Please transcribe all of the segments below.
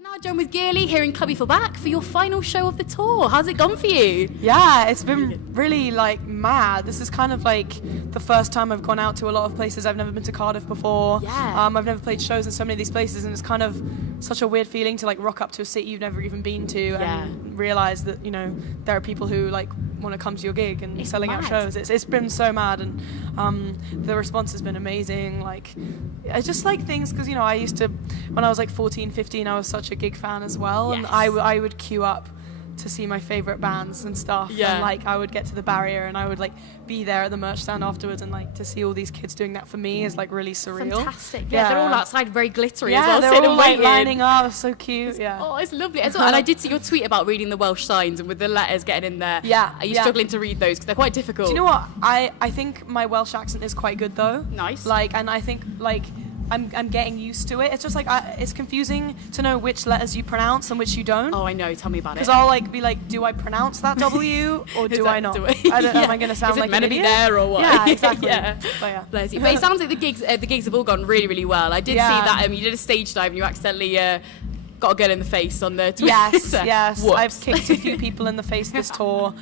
Now joined with GIRLI here in Clwb Ifor Bach for your final show of the tour. How's it gone for you? Yeah, it's been really like mad. This is kind of like the first time I've gone out to a lot of places. I've never been to Cardiff before. Yeah. I've never played shows in so many of these places, and it's kind of such a weird feeling to like rock up to a city you've never even been to and realize that, you know, there are people who like want to come to your gig and It's selling mad. out shows. It's been so mad, and the response has been amazing. Like, I just like things because, you know, I used to, when I was like 14, 15, I was such a gig fan as well, and I would queue up to see my favorite bands and stuff, and like I would get to the barrier and I would like be there at the merch stand afterwards, and like to see all these kids doing that for me is like really surreal. Fantastic. Yeah, they're all outside very glittery as Yeah, well. they're sitting all and like waiting. lining up, so cute. Yeah. Oh, it's lovely as well. And I did see your tweet about reading the Welsh signs and with the letters getting in there. Yeah. Are you struggling to read those because they're quite difficult? Do you know what? I think my Welsh accent is quite good though. Nice. Like, and I think like I'm getting used to it. It's just like it's confusing to know which letters you pronounce and which you don't. Oh, I know. Tell me about it. Because I'll like be like, do I pronounce that W or do I not? I don't know. Am I going to sound is it like meant an to be idiot? there or what? Yeah, exactly. Yeah. But yeah. Bless you. But it sounds like the gigs have all gone really, really well. I did see that you did a stage dive and you accidentally got a girl in the face on the Twitter. Yes. Whoops. I've kicked a few people in the face this tour.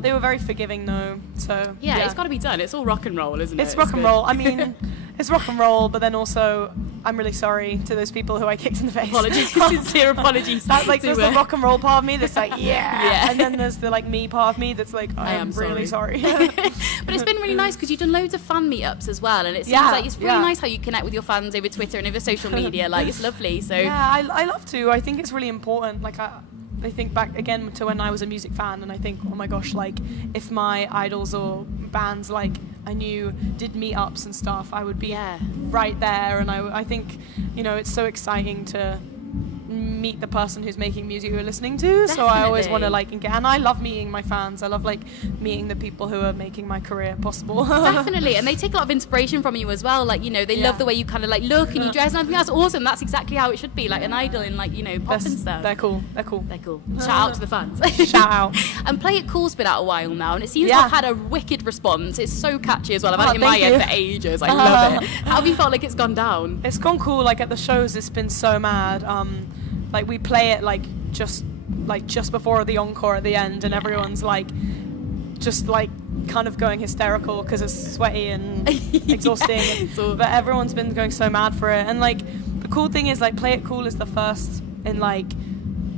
They were very forgiving though. So yeah, it's got to be done. It's all rock and roll, isn't it? It's rock and roll. I mean, it's rock and roll, but then also I'm really sorry to those people who I kicked in the face. Apologies, sincere apologies. Like there's the rock and roll part of me that's like and then there's the like me part of me that's like I am really sorry. But it's been really nice because you've done loads of fan meetups as well, and it seems like it's really nice how you connect with your fans over Twitter and over social media. Like it's lovely. So yeah, I love to. I think it's really important. Like I think back again to when I was a music fan, and I think, oh my gosh, like if my idols or bands like I knew did meetups and stuff, I would be right there. And I think, you know, it's so exciting to meet the person who's making music you're listening to. Definitely. So I always want to like and I love meeting my fans. I love like meeting the people who are making my career possible. Definitely, and they take a lot of inspiration from you as well. Like, you know, they love the way you kind of like look and you dress, and I think that's awesome. That's exactly how it should be, like an idol in like, you know, pop and stuff. They're cool. Shout out to the fans. Shout out. And Play It Cool's been out a while now, and it seems to have had a wicked response. It's so catchy as well. I've had it in my head for ages. I love it. How have you felt like it's gone down? It's gone cool. Like at the shows, it's been so mad. Like we play it like just before the encore at the end, and everyone's like just like kind of going hysterical because it's sweaty and exhausting. But everyone's been going so mad for it. And like the cool thing is like Play It Cool is the first in like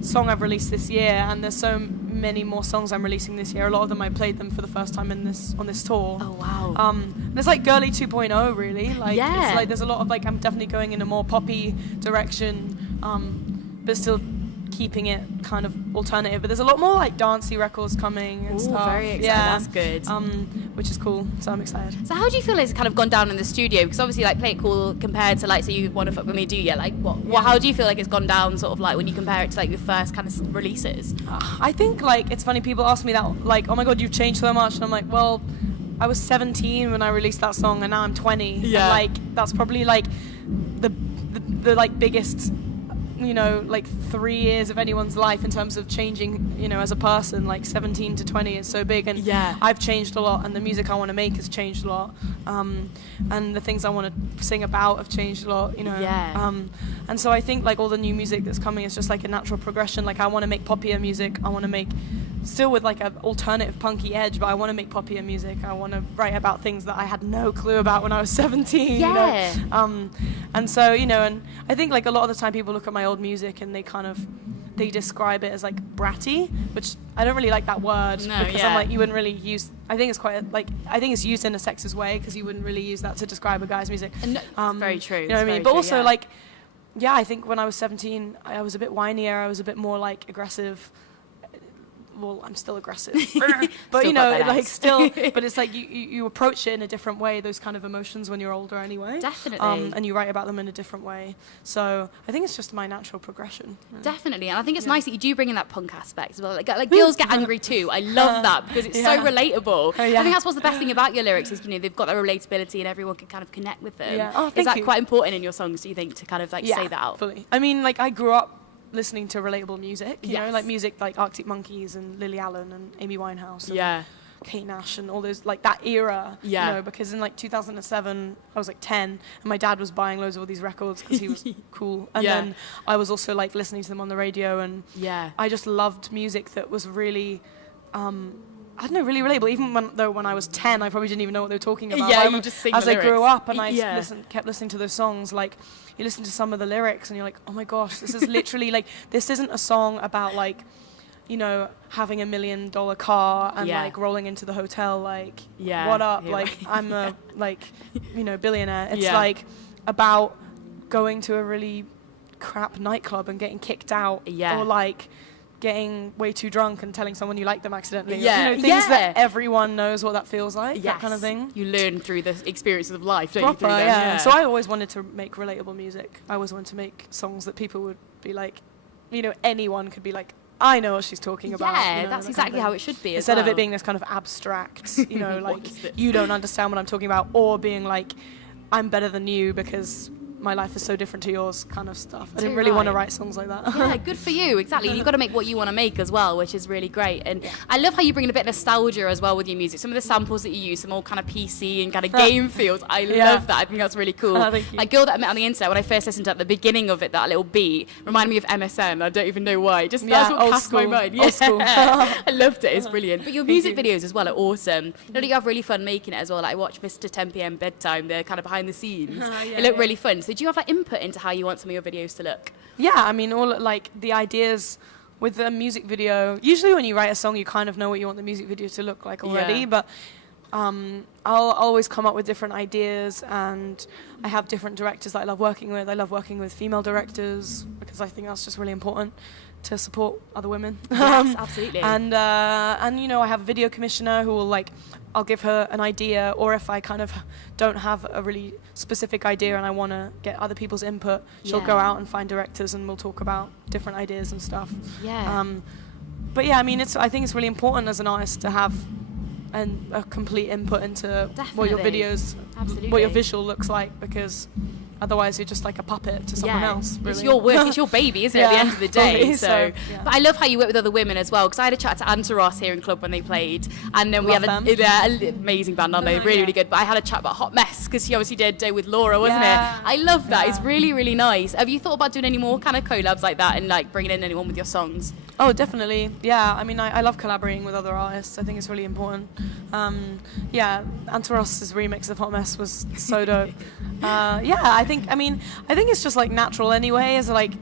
song I've released this year, and there's so many more songs I'm releasing this year. A lot of them I played them for the first time on this tour. Oh wow. And it's like GIRLI 2.0 really. Like it's like there's a lot of like I'm definitely going in a more poppy direction, but still keeping it kind of alternative. But there's a lot more like dancey records coming and stuff. Very exciting. Yeah. That's good. Which is cool. So I'm excited. So how do you feel it's kind of gone down in the studio? Because obviously like Play It Cool compared to like, so you Wanna Fuck With Me, Do Ya? Like how do you feel like it's gone down sort of like when you compare it to like your first kind of releases? I think like it's funny, people ask me that like, oh my god, you've changed so much, and I'm like, well, I was 17 when I released that song and now I'm 20. Yeah. And like that's probably like the like biggest, you know, like 3 years of anyone's life in terms of changing, you know, as a person. Like 17 to 20 is so big, and I've changed a lot, and the music I want to make has changed a lot, and the things I want to sing about have changed a lot, you know. And so I think like all the new music that's coming is just like a natural progression. Like I want to make poppier music. I want to make still with like an alternative punky edge, but I want to make poppier music. I want to write about things that I had no clue about when I was 17. You know? And so, you know, and I think like a lot of the time people look at my old music and they describe it as like bratty, which I don't really like that word, because I'm like, you wouldn't really use, I think it's quite like, I think it's used in a sexist way, because you wouldn't really use that to describe a guy's music. Very true. You know what I mean? But also like, I think when I was 17, I was a bit whinier, I was a bit more like aggressive. Well, I'm still aggressive, but you know, like still, but it's like you approach it in a different way, those kind of emotions when you're older anyway. Definitely. And you write about them in a different way. So I think it's just my natural progression. Really. Definitely. And I think it's nice that you do bring in that punk aspect as well. Like girls get angry too. I love that because it's so relatable. I think that's what's the best thing about your lyrics is, you know, they've got their relatability and everyone can kind of connect with them. Is that quite important in your songs, do you think, to kind of like say that out? Fully. I mean, like I grew up listening to relatable music, you know, like music like Arctic Monkeys and Lily Allen and Amy Winehouse. And Kate Nash and all those, like that era, you know, because in like 2007, I was like 10, and my dad was buying loads of all these records because he was cool. And then I was also like listening to them on the radio, and I just loved music that was really, I don't know, really relatable. Even though when I was 10, I probably didn't even know what they were talking about. Yeah, you just sing as the I lyrics. grew up and I kept listening to those songs, like you listen to some of the lyrics and you're like, oh my gosh, this is literally like, this isn't a song about like, you know, having $1 million car and like rolling into the hotel, like, what up? Like, I'm a, like, you know, billionaire. It's like about going to a really crap nightclub and getting kicked out, or like getting way too drunk and telling someone you like them accidentally. You know, things that everyone knows what that feels like, that kind of thing. You learn through the experiences of life, don't Proper, you? Through them? So I always wanted to make relatable music. I always wanted to make songs that people would be like, you know, anyone could be like, I know what she's talking about. Yeah, you know, that's exactly how it should be. Instead of it being this kind of abstract, you know, like you don't understand what I'm talking about, or being like, I'm better than you because my life is so different to yours, kind of stuff. I didn't really want to write songs like that. Yeah, good for you. Exactly. You've got to make what you want to make as well, which is really great. And I love how you bring in a bit of nostalgia as well with your music. Some of the samples that you use, some old kind of PC and kind of game feels. I love that. I think that's really cool. Thank you. A girl that I met on the internet, when I first listened to at the beginning of it, that little beat reminded me of MSN. I don't even know why. Just that's what passed my mind. Old school. I loved it. It's brilliant. But your music videos as well are awesome. You know, you have really fun making it as well. Like I watch Mr. 10 PM Bedtime. They're kind of behind the scenes. They look really fun. So do you have that input into how you want some of your videos to look? Yeah, I mean, all like the ideas with the music video. Usually, when you write a song, you kind of know what you want the music video to look like already. But I'll always come up with different ideas, and I have different directors that I love working with. I love working with female directors because I think that's just really important to support other women. Yes, absolutely. And you know, I have a video commissioner who will like, I'll give her an idea, or if I kind of don't have a really specific idea and I want to get other people's input, she'll go out and find directors and we'll talk about different ideas and stuff. But yeah, I mean, I think it's really important as an artist to have a complete input into what your videos, what your visual looks like, because otherwise you're just like a puppet to someone else. Really. It's your work, it's your baby, isn't it, at the end of the day? So. But I love how you work with other women as well, because I had a chat to Anta Ross here in Club when they played, and then we had an amazing band, aren't they? Really, really good. But I had a chat about Hot Mess, because she obviously did with Laura, wasn't it? I love that. It's really, really nice. Have you thought about doing any more kind of collabs like that and like bringing in anyone with your songs? Oh, definitely. Yeah, I mean, I love collaborating with other artists. I think it's really important. Anta Ross's remix of Hot Mess was so dope. I think it's just like natural anyway, as like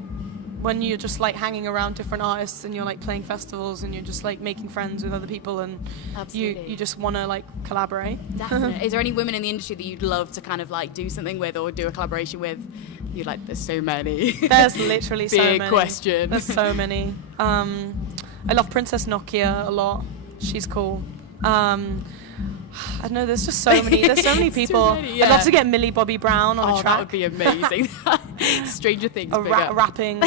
when you're just like hanging around different artists and you're like playing festivals and you're just like making friends with other people, and you just want to like collaborate. Definitely. Is there any women in the industry that you'd love to kind of like do something with or do a collaboration with? You're like, there's so many. There's literally so many. Big question. There's so many. I love Princess Nokia a lot. She's cool. I don't know, there's just so many. There's so many people. I'd love to get Millie Bobby Brown on a track. That would be amazing. Stranger Things. Rapping.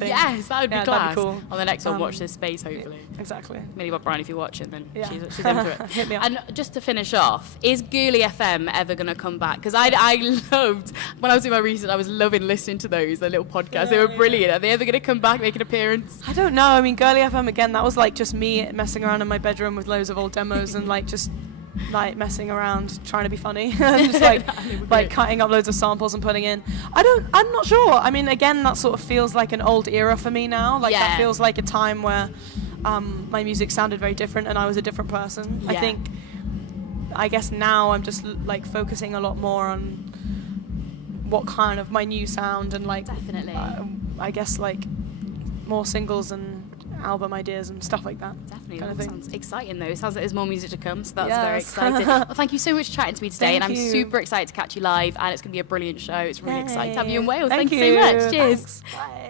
Yes, that would be class. That'd be cool. On the next one, watch this space, hopefully. Exactly. Millie Bobby Brown, if you watch it, then she's into it. Hit me up. And just to finish off, is GIRLI FM ever going to come back? Because I loved, when I was doing my research, I was loving listening to those, the little podcasts. They were brilliant. Are they ever going to come back, make an appearance? I don't know. I mean, GIRLI FM, again, that was like just me messing around in my bedroom with loads of old demos and like just like messing around trying to be funny and just like cutting up loads of samples and putting in. I'm not sure. I mean, again, that sort of feels like an old era for me now. Like that feels like a time where my music sounded very different and I was a different person. I guess now I'm just like focusing a lot more on what kind of my new sound and like I guess like more singles and album ideas and stuff like that. Definitely. Kind of thing. Sounds exciting though. It sounds like there's more music to come, so that's very Yes. exciting. Well, thank you so much for chatting to me today, Thank and I'm you. super excited to catch you live, and it's going to be a brilliant show. It's really Yay. exciting to have you in Wales. Thank Thank you so much. Cheers. Thanks. Bye.